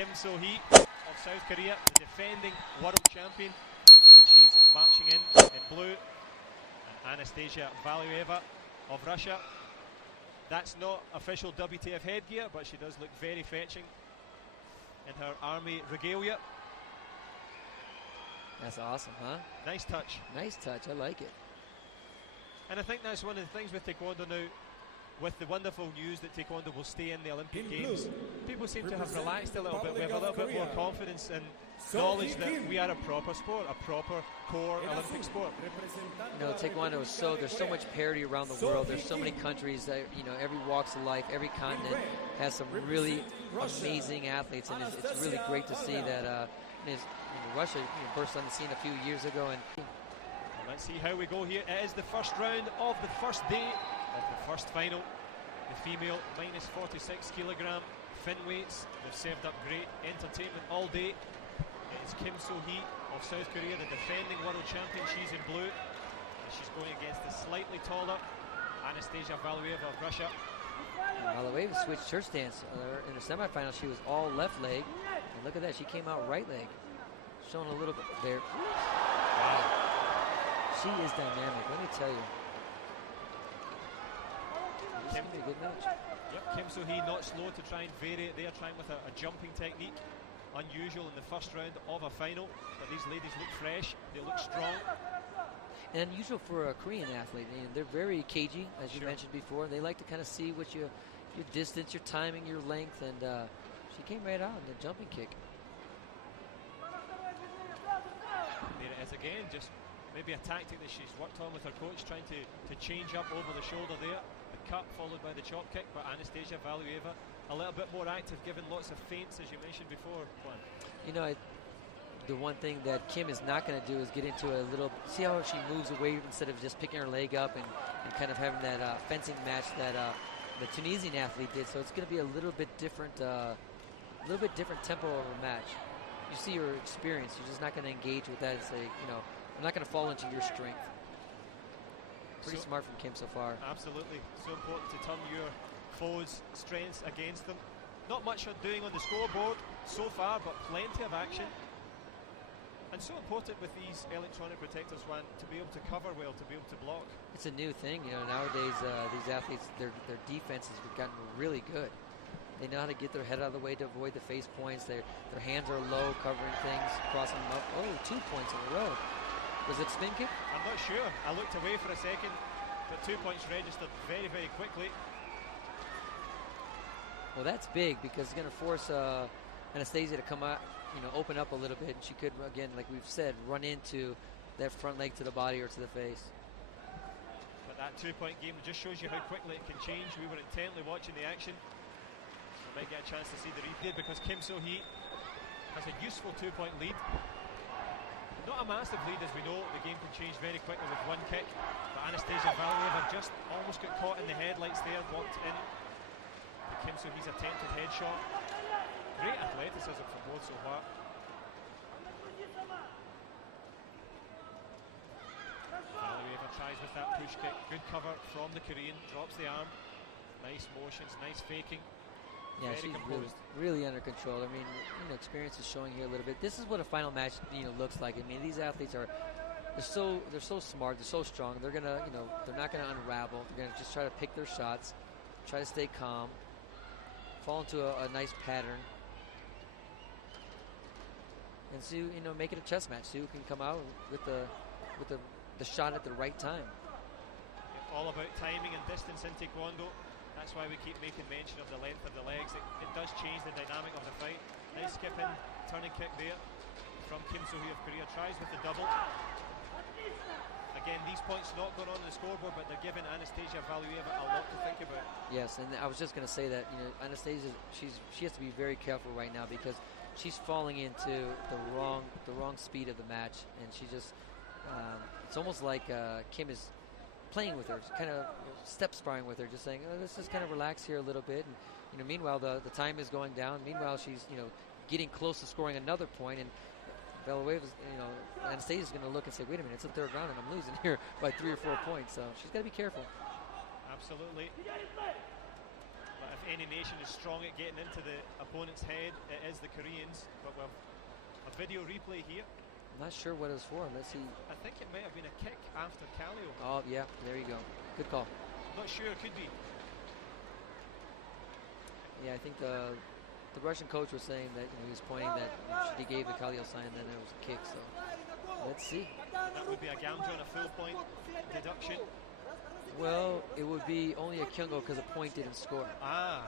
Kim So-hee of South Korea, the defending world champion, and she's marching in blue. And Anastasia Valueva of Russia. That's not official WTF headgear, but she does look very fetching in her army regalia. That's awesome, huh? Nice touch. Nice touch, I like it. And I think that's one of the things with Taekwondo now, with the wonderful news that Taekwondo will stay in the Olympic Games. People seem to have relaxed a little bit. We have a little bit more confidence and knowledge that we are a proper sport, a proper core Olympic sport. You know, Taekwondo is there's so much parity around the world. There's so many countries that, you know, every walks of life, every continent has some really amazing athletes, and it's really great to see that Russia burst on the scene a few years ago. And let's see how we go here. It is the first round of the first day of the first final. The female minus 46 kilogram fin weights. They've served up great entertainment all day. It's Kim So-hee of South Korea, the defending world champion. She's in blue. And she's going against the slightly taller Anastasia Valueva of Russia. Valueva switched her stance. In the semifinal, she was all left leg. And look at that, she came out right leg. Showing a little bit there. Wow. She is dynamic, let me tell you. This is going to be a good match. Yep, Kim So-hee not slow to try and vary it there, trying with a jumping technique. Unusual in the first round of a final, but these ladies look fresh, they look strong. And unusual for a Korean athlete. And they're very cagey, as you mentioned before. They like to kind of see what your distance, your timing, your length, and she came right out in the jumping kick. There it is again, just maybe a tactic that she's worked on with her coach, trying to change up over the shoulder there. The cut followed by the chop kick, but Anastasia Valueva a little bit more active, giving lots of feints, as you mentioned before. You know, the one thing that Kim is not going to do is get into a little, see how she moves away instead of just picking her leg up and kind of having that fencing match that the Tunisian athlete did. So it's going to be a little bit different tempo of a match. You see her experience, you're just not going to engage with that and say, you know, I'm not going to fall into your strength. Pretty smart from Kim so far. Absolutely. So important to turn your foes' strengths against them. Not much doing on the scoreboard so far, but plenty of action. And so important with these electronic protectors, Juan, to be able to cover well, to be able to block. It's a new thing, you know. Nowadays, these athletes, their defenses have gotten really good. They know how to get their head out of the way to avoid the face points. Their hands are low, covering things, crossing them up. Oh, 2 points in a row. Was it spin kick? I'm not sure. I looked away for a second, but 2 points registered very, very quickly. Well, that's big because it's going to force Anastasia to come out, you know, open up a little bit, and she could, again, like we've said, run into that front leg to the body or to the face. But that 2 point game just shows you how quickly it can change. We were intently watching the action. We might get a chance to see the replay because Kim So-hee has a useful 2 point lead. Not a massive lead, as we know. The game can change very quickly with one kick. But Anastasia Valueva just almost got caught in the headlights there, walked in. Kim So-hee's attempted headshot. Great athleticism from both so far. Valueva tries with that push kick. Good cover from the Korean. Drops the arm. Nice motions, nice faking. Yeah, very she's composed. really under control. I mean, you know, experience is showing here a little bit. This is what a final match, you know, looks like. I mean, these athletes they're so smart, they're so strong. They're gonna, you know, they're not gonna unravel. They're gonna just try to pick their shots, try to stay calm, fall into a nice pattern, and see, you know, make it a chess match. See who can come out with the shot at the right time. All about timing and distance in Taekwondo. That's why we keep making mention of the length of the legs. It does change the dynamic of the fight. Nice skip in, turning kick there from Kim So-hee of Korea. Tries with the double. Again, these points not going on the scoreboard, but they're giving Anastasia Valueva a lot to think about. Yes, and I was just going to say that, you know, Anastasia, she has to be very careful right now because she's falling into the wrong speed of the match, and she just it's almost like Kim is playing with her, kind of step sparring with her, just saying, oh, let's just kind of relax here a little bit. And, you know, meanwhile, the time is going down. Meanwhile, she's, you know, getting close to scoring another point, and Valueva's, you know, Anastasia's going to look and say, wait a minute, it's the third round, and I'm losing here by 3 or 4 points. So she's got to be careful. Absolutely. But if any nation is strong at getting into the opponent's head, it is the Koreans. But we've a video replay here. I'm not sure what it was for. Let's see. I think it might have been a kick after Kallio. Oh, yeah, there you go. Good call. Not sure, could be. Yeah, I think the Russian coach was saying that he was pointing that he gave the Kallio sign, and then it was a kick. So let's see. That would be a gamjo and a full point deduction. Well, it would be only a kyungo because a point didn't score. Ah.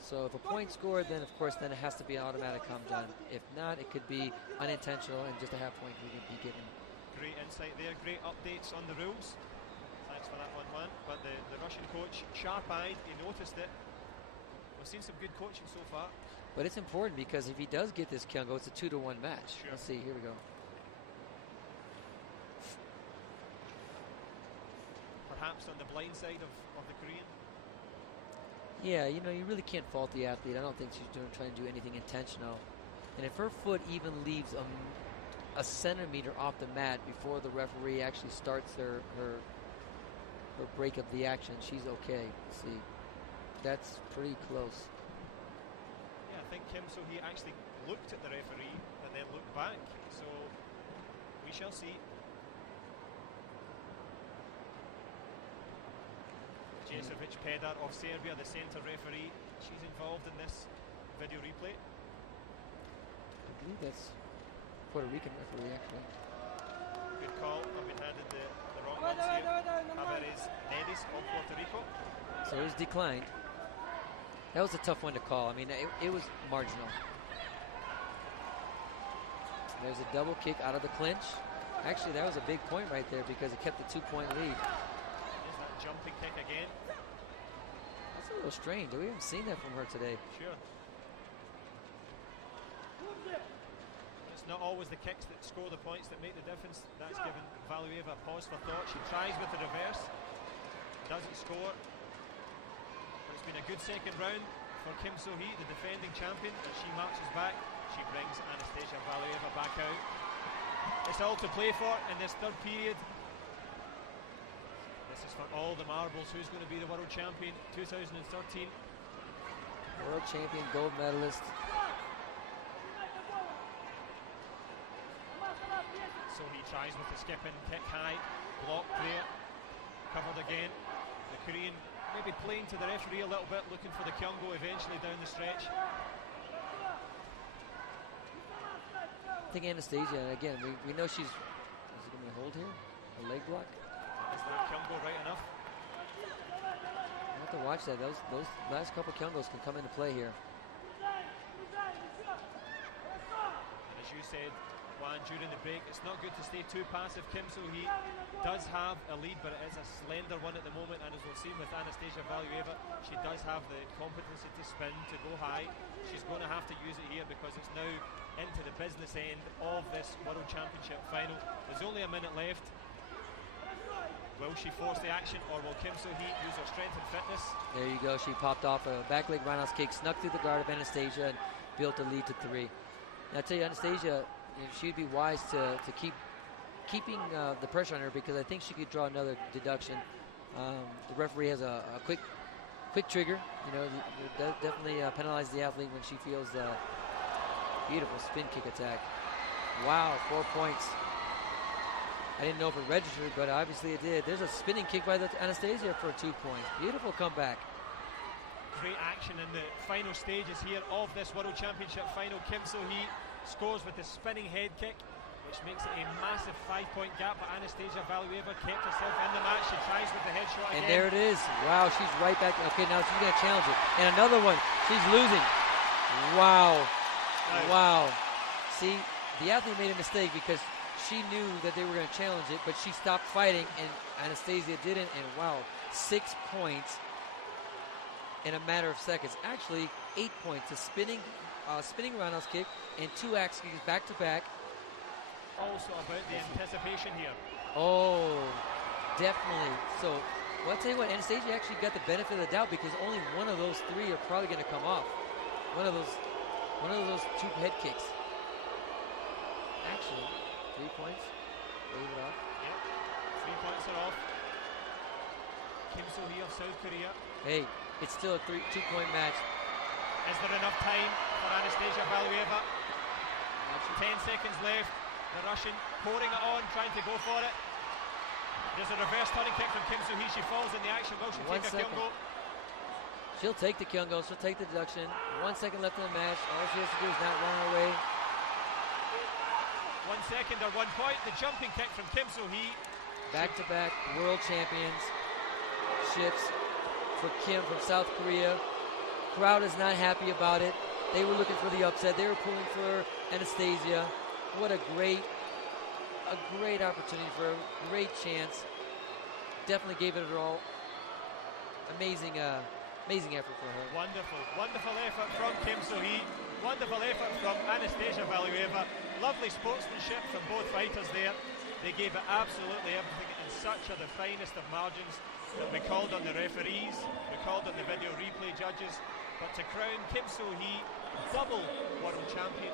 So if a point scored, then of course then it has to be an automatic kamjan. If not, it could be unintentional and just a half point we could be getting. Great insight there, great updates on the rules. Thanks for that one, Juan. But the Russian coach, sharp-eyed, he noticed it. We've seen some good coaching so far. But it's important because if he does get this kyungo, it's a 2-1 match. Sure. Let's see, here we go. Perhaps on the blind side of the Korean. Yeah, you really can't fault the athlete. I don't think she's trying to do anything intentional. And if her foot even leaves a centimeter off the mat before the referee actually starts her break of the action, she's okay. See, that's pretty close. Yeah, I think Kim So-hee actually looked at the referee and then looked back. So we shall see. Jesovic Pedar of Serbia, the centre referee, she's involved in this video replay. I believe that's Puerto Rican referee, actually. Good call. I've been handed the wrong ones here. Javier Neves of Puerto Rico. So it was declined. That was a tough one to call. I mean, it was marginal. There's a double kick out of the clinch. Actually, that was a big point right there because it kept the 2-point lead. There's that jumping kick again. That's a little strange. We haven't seen that from her today. Sure. It's not always the kicks that score the points that make the difference. That's given Valueva a pause for thought. She tries with the reverse. Doesn't score. But it's been a good second round for Kim So-hee, the defending champion. As she marches back, she brings Anastasia Valueva back out. It's all to play for in this third period. This is for all the marbles. Who's going to be the world champion 2013? World champion, gold medalist. So he tries with the skip and kick high. Blocked there. Covered again. The Korean maybe playing to the referee a little bit, looking for the kyungo eventually down the stretch. I think Anastasia, again, we know she's... Is it going to be a hold here? A leg block? Is that kyungo right enough? I have to watch that. Those last couple kyungos can come into play here. And as you said, Juan, during the break, it's not good to stay too passive. Kim So-hee does have a lead, but it is a slender one at the moment, and as we'll see with Anastasia Valueva, she does have the competency to spin, to go high. She's going to have to use it here because it's now into the business end of this World Championship final. There's only a minute left. Will she force the action, or will Kim So-hee use her strength and fitness? There you go. She popped off a back leg roundhouse kick, snuck through the guard of Anastasia, and built a lead to 3. Now, I tell you, Anastasia, she'd be wise to keeping the pressure on her because I think she could draw another deduction. The referee has a quick trigger. Definitely penalize the athlete when she feels beautiful spin kick attack. Wow, 4 points. I didn't know if it registered, but obviously it did. There's a spinning kick by the Anastasia for 2 points. Beautiful comeback. Great action in the final stages here of this World Championship final. Kim So-hee scores with the spinning head kick, which makes it a massive 5-point gap, but Anastasia Valueva kept herself in the match. She tries with the head shot again. And there it is. Wow, she's right back. Okay, now she's going to challenge it. And another one. She's losing. Wow. Nice. Wow. See, the athlete made a mistake because she knew that they were going to challenge it, but she stopped fighting, and Anastasia didn't. And wow, 6 points in a matter of seconds. Actually, 8 points. A spinning roundhouse kick and 2 axe kicks back to back. Also about the anticipation here. Oh, definitely. So, well, I'll tell you what, Anastasia actually got the benefit of the doubt because only one of those 3 are probably going to come off. One of those 2 head kicks. Actually, 3 points. Leave it off. Yep, 3 points are off. Kim So-hee of South Korea. Hey, it's still a 2-point match. Is there enough time for Anastasia Valueva? 10 seconds left. The Russian pouring it on, trying to go for it. There's a reverse turning kick from Kim So-hee. She falls in the action. Will she take a Kyungo? She'll take the Kyungo. She'll take the deduction. 1 second left in the match. All she has to do is not run her way. 1 second or 1 point. The jumping kick from Kim So-hee. Back-to-back world champions. Ships for Kim from South Korea. Crowd is not happy about it. They were looking for the upset. They were pulling for Anastasia. What a great opportunity for her. Great chance. Definitely gave it her all. Amazing effort for her. Wonderful effort from Kim So-hee. Wonderful effort from Anastasia Valueva. Lovely sportsmanship from both fighters there. They gave it absolutely everything, and such are the finest of margins that we called on the referees, we called on the video replay judges. But to crown Kim So-hee double world champion,